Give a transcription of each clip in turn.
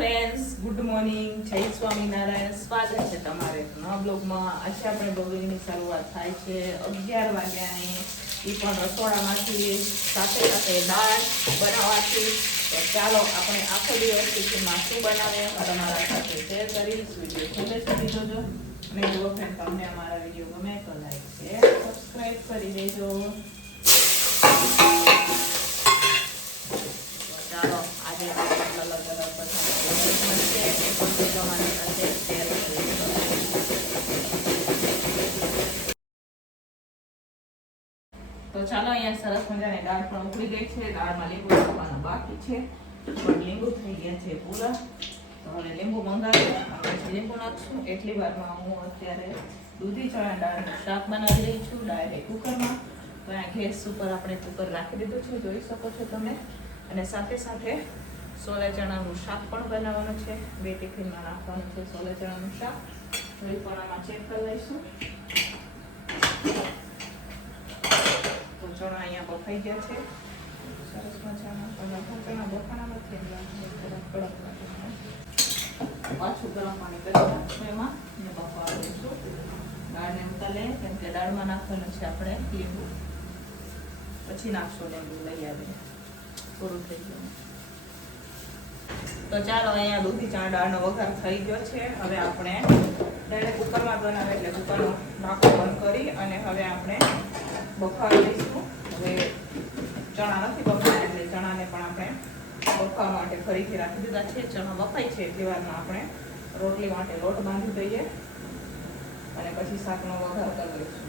Friends, good morning, જય સ્વામિનારાયણ. સ્વાગત છે તમારે નવા બ્લોગમાં. આજે આપણે બ્લોગની શરૂઆત થાય છે 11 વાગ્યાની, એ પણ રસોડામાંથી, સાથે સાથે દાળ બનાવવાથી. તો ચાલો આપણે આખો દિવસ કિચનમાં શું બનાવે તમારા સાથે શેર કરીશ. વિડીયો છેલ્લે સુધી જોજો. અને જો ફ્રેન્ડ તમને અમારા વિડીયો ગમે તો લાઈક શેર સબસ્ક્રાઈબ કરી દેજો. ચાલો આજે અલગ અલગ તમારી સાથે શેર કરીશ. તો ચાલો, અહીંયા સરસ મજાની દાળ પણ ઉકળી ગઈ છે. દાળમાં લીંબુ નાખવાનું બાકી છે, પણ લીંબુ થઈ ગયા છે પૂરા. તો હવે લીંબુ મંગાવી આપણે લીંબુ નાખશું. એટલી વારમાં હું અત્યારે દૂધી ચણા દાળનું શાક બનાવી રહી છું ડાયરેક્ટ કુકરમાં. તો અહીંયા ગેસ ઉપર આપણે કુકર રાખી દીધું છે, જોઈ શકો છો તમે. અને સાથે સાથે સોલે ચણાનું શાક પણ બનાવવાનું છે. 2 ટિફિનમાં નાખવાનું છે સોલે ચણાનું શાક. તો એ પણ આમાં ચેક કરી લઈશું. તો ચણા અહીંયા બફાઈ ગયા છે સરસ મજાના. ચણા બફાણા નથી, કડક પાછું ગરમ પાણી કરી નાખશું એમાં અને બફાવા દઈશું. દાળને ઉતારે, કેમ કે દાળમાં નાખવાનું છે આપણે લીંબુ. પછી નાખશું લીંબુ, લઈ આવીને પૂરું થઈ ગયું. તો ચાલો, અહીંયા દૂધી ચણા દાળનો વઘાર થઈ ગયો છે. હવે આપણે ડાયરેક્ટ કુકરમાં બનાવે એટલે કુકરનો ઢાંકણ બંધ કરી અને હવે આપણે બફાવા દઈશું. હવે ચણા નથી બફાયા એટલે ચણાને પણ આપણે બફાવા માટે ફરીથી રાખી દીધા છે. ચણા બફાય છે એટલી વારમાં આપણે રોટલી માટે લોટ બાંધી દઈએ અને પછી શાકનો વઘાર કરી લઈશું.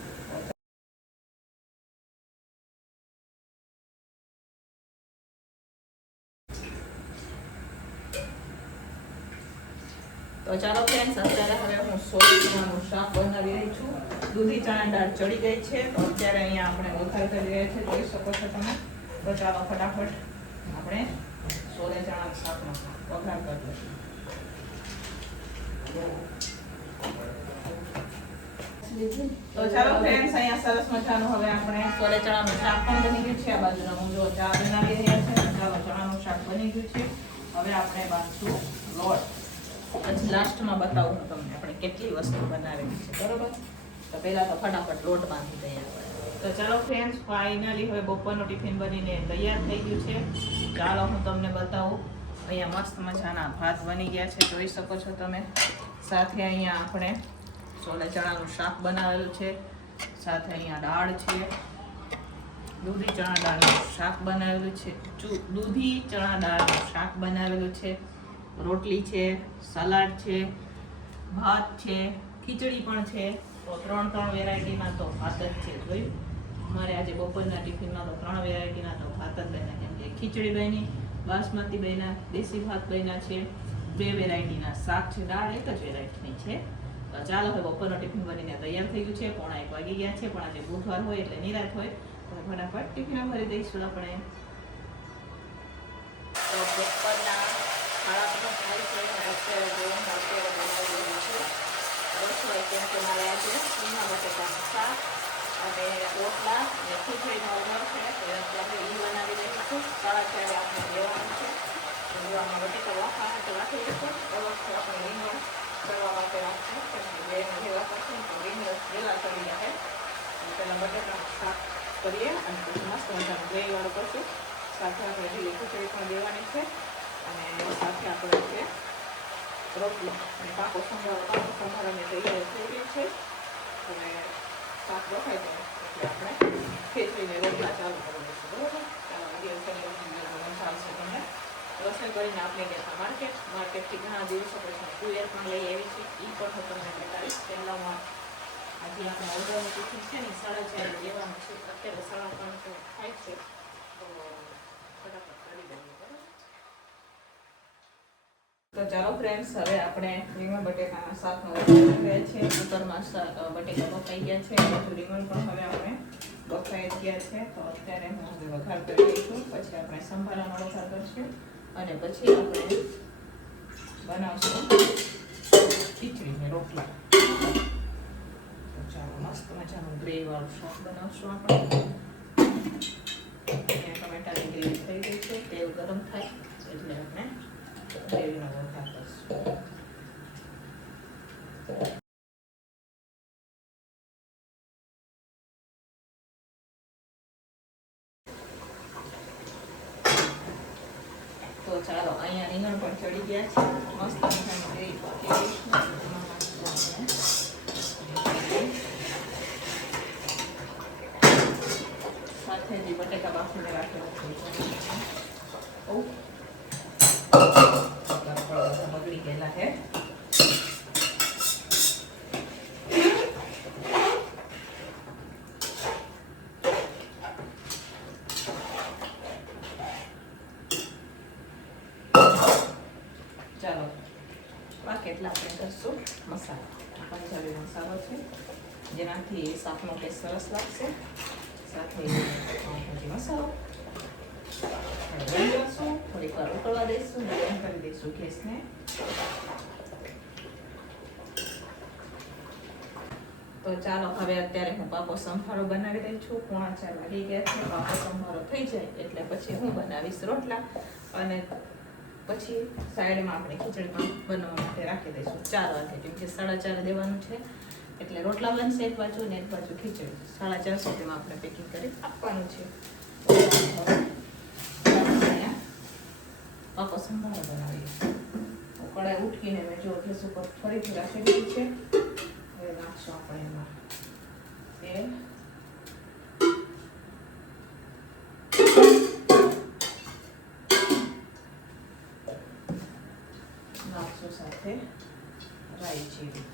તો ચાલો ફ્રેન્ડ્સ, અત્યારે હવે હું સોલે ચણાનું શાક બનાવી રહી છું. દૂધી ચણા દાળ ચડી ગઈ છે, તો અત્યારે અહીંયા આપણે વઘાર કરી રહ્યા છીએ, જોઈ શકો છો તમે. તો ચાલો ફટાફટ આપણે સોલે ચણાનું શાકનો વઘાર કરી લઈશું. તો ચાલો ફ્રેન્ડ્સ, અહીંયા સરસ મજાનું હવે આપણે સોલે ચણાનું શાક પણ બની ગયું છે. આ બાજુના હું જો ચા બનાવી રહ્યા છે. ચાલો, ચણાનું શાક બની ગયું છે. હવે આપણે બાંધશું લોટ. પછી લાસ્ટમાં બતાવું હું તમને આપણે કેટલી વસ્તુ બનાવેલી છે, બરોબર? તો પહેલા તો ફટાફટ લોટ બાંધી દઈએ આપણે. તો ચાલો ફ્રેન્ડ્સ, ફાઇનલી હવે બપોરનું ટિફિન બનીને તૈયાર થઈ ગયું છે. ચાલો હું તમને બતાવું. અહીંયા મસ્ત મજાના ભાત બની ગયા છે, જોઈ શકો છો તમે. સાથે અહીંયા આપણે સોલે ચણાનું શાક બનાવેલું છે. સાથે અહીંયા દાળ છે, દૂધી ચણા દાળનું શાક બનાવેલું છે. દૂધી ચણા દાળનું શાક બનાવેલું છે. રોટલી છે, સલાડ છે, ભાત છે, ખીચડી પણ છે. તો 3 વેરાયટીના તો ભાત જ છે. જોયું, અમારે આજે બપોરના ટિફિનમાં તો 3 વેરાયટીના તો ભાત જ બન્યા. કેમ કે ખીચડી બની, બાસમતી બન્યા, દેશી ભાત બન્યા છે, 2 વેરાયટીના શાક છે, દાળ એક જ વેરાયટીની છે. તો ચાલો, હવે બપોરનો ટિફિન બનીને તૈયાર થઈ ગયું છે. 1:30 વાગી ગયા છે, પણ આજે બુધવાર હોય એટલે નિરાત હોય. તો ફટાફટ ટિફિન ભરી દઈશું આપણે. તો બપોરના રસોઈ, કેમ કે મારે આજે રીંગણા બટેકાનું શાક અને રોટલા અને ખીચડીનો ઓર્ડર છે. અત્યારે એ બનાવી રહી છું. 4:30 આપણે લેવાનું છે. લેવામાં બટેકા વાફવા તો રાખી દઈશું. અલગથી આપણે રીંગણ કરવા માટે રાખશું, કેમ કે બેને લેવા પડશે ને તો રીંગણ વહેલા ચડી જાય. પહેલાં બટેકાનું શાક કરીએ અને પછી મસ્ત મજાનું ગ્રેવીવાળું કરશું. સાથે આપણે લીલી ખીચડી પણ દેવાની છે અને સાથે આપણે છે રોટલો અને પાકો સંભાળવાની તૈયારી થઈ ગઈ છે. અને શાક બફાઈ જાય એટલે આપણે ખીચડીને રોટલા ચાલુ કરી દઈશું, બરાબર? ચાલશે. તમે રસોઈ કરીને આપણે ગયા માર્કેટથી ઘણા દિવસો પછી તુવેર પણ લઈ આવી છે. એ પણ હું તમને બતાવીશ. પહેલાંમાં આજે આપણે ઓર્ડરનું ટિફિન છે ને 4:30 લેવાનું છે. અત્યારે 3:30 થાય છે. તો ફટાફટ કરી દઈએ, બરાબર? તો ચાલો ફ્રેન્ડ્સ, હવે આપણે રીંગણ બટેકાના શાકનો વઘાર કરી રહ્યા છીએ. કુકરમાં બટેકા બફાઈ ગયા છે, બધું રીંગણ પણ હવે આપણે બફાઈ ગયા છે. તો અત્યારે હું હવે વઘાર કરી દઈશું. પછી આપણે સંભારાનો વઘાર કરીશું અને પછી આપણે બનાવશું ખીચડી ને રોટલા. તો ચાલો, મસ્ત મજાનું ગ્રેવીવાળું શાક બનાવશું આપણે. ટમેટાની ગ્રેવી થઈ ગઈ છે. તેલ ગરમ થાય એટલે આપણે ગ્રેવીનો વઘાર પણ ચડી ગયા છે. મસ્ત મજાની સાથે જે બટેકા બાફીને રાખેલા છે બગડી ગયેલા છે. ચાલો કેટલા આપણે કરશું મસાલા. પંજાબી મસાલો છે જેનાથી શાકનો ટેસ્ટ સરસ લાગશે. સાથે મસાલો થોડીક વાર ઉકળવા દઈશું ને એમ કરી દઈશું ગેસને. તો ચાલો હવે અત્યારે હું પાકો સંભારો બનાવી રહી છું. 3:45 વાગી ગયા છે. પાકો સંભારો થઈ જાય એટલે પછી હું બનાવીશ રોટલા અને પછી સાઈડમાં આપણે ખીચડી બનાવવા માટે રાખી દઈશું 4 વાગે, કેમ કે 4:30 દેવાનું છે એટલે રોટલા બનશે એક બાજુ ને એક બાજુ ખીચડી. 4:30 સુધીમાં આપણે પેકિંગ કરી આપવાનું છે. પાકો સંભારો બનાવીએ. કડાઈ ઉઠીને મેં જો ગેસ ઉપર ફરીથી રાખી દીધી છે. હવે નાખશું આપણે એમાં તેલ. નાખશું સાથે રાઈ જીરું.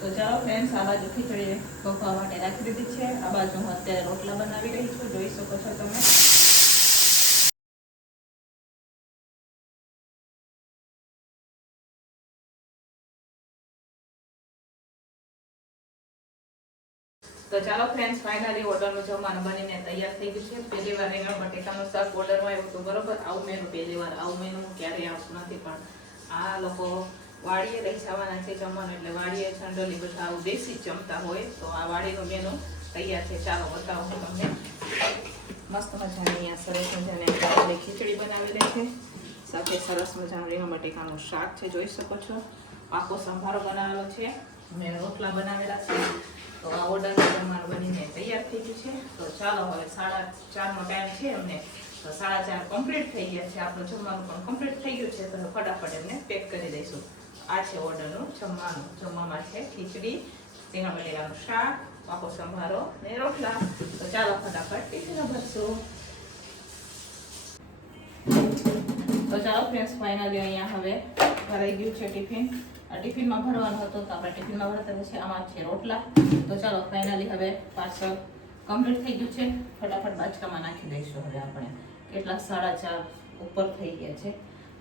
તો ચાલો ફ્રેન્ડ્સ, આ બાજુ ખીચડી પકવા માટે રાખી દીધી છે. આ બાજુ હું અત્યારે રોટલા બનાવી રહી છું, જોઈ શકો છો તમે. તો ચાલો ફ્રેન્ડ્સ, ફાઇનલી ઓર્ડરનું જમવાનું બનીને તૈયાર થઈ ગયું છે. પહેલી વાર રીંગણ બટેકાનું શાક ઓર્ડરમાં આવ્યું હતું, બરોબર. આવું મેનું પહેલી વાર, આવું મેનું ક્યારેય આવતું નથી. પણ આ લોકો વાડીએ લઈ જવાના છે જમવાનું, એટલે વાડીએ જનરલી બધા આવું દેશી જમતા હોય. તો આ વાડીનું મેનુ તૈયાર છે. ચાલો બતાવું હું તમને. મસ્ત મજાની અહીંયા સરસ મજાની ખીચડી બનાવેલી છે. સાથે સરસ મજાનું રીંગણ બટેકાનું શાક છે, જોઈ શકો છો. પાકો સંભારો બનાવેલો છે. મેં રોટલા બનાવેલા છે. તો આ ઓર્ડરનું જમવાનું બનીને તૈયાર થઈ ગયું છે. તો ચાલો હવે 4:30નો ટાઈમ છે અમને. તો 4:30 કમ્પ્લીટ થઈ ગયા છે. આપણું જમવાનું પણ કમ્પ્લીટ થઈ ગયું છે. તો ફટાફટ એમને પેક કરી દઈશું. આ છે ઓર્ડરનું જમવાનું. જમવામાં છે ખીચડી, રીંગણ બટેકાનું શાક, પાકો સંભારો ને રોટલા. તો ચાલો ફટાફટ ટિફિન ભરશું. તો ચાલો ફ્રેન્ડ્સ, ફાઇનલી અહીંયા હવે ભરાઈ ગયું છે ટિફિન. આ ટિફિનમાં ભરવાનું હતું તો આપણે ટિફિનમાં ભરતા છે. આમાં છે રોટલા. તો ચાલો ફાઇનલી હવે પાર્સલ કમ્પ્લીટ થઈ ગયું છે. ફટાફટ બાચકામાં નાખી દઈશું. હવે આપણે કેટલા 4:30 ઉપર થઈ ગયા છે.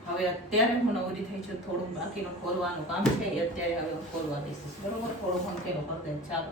હવે અત્યારે હું નવરી થઈ છું. થોડું બાકીનું ખોલવાનું કામ છે એ અત્યારે હવે ખોલવા દઈશું, બરોબર. થોડું ઘણું કેવું કરી દે. ચાલો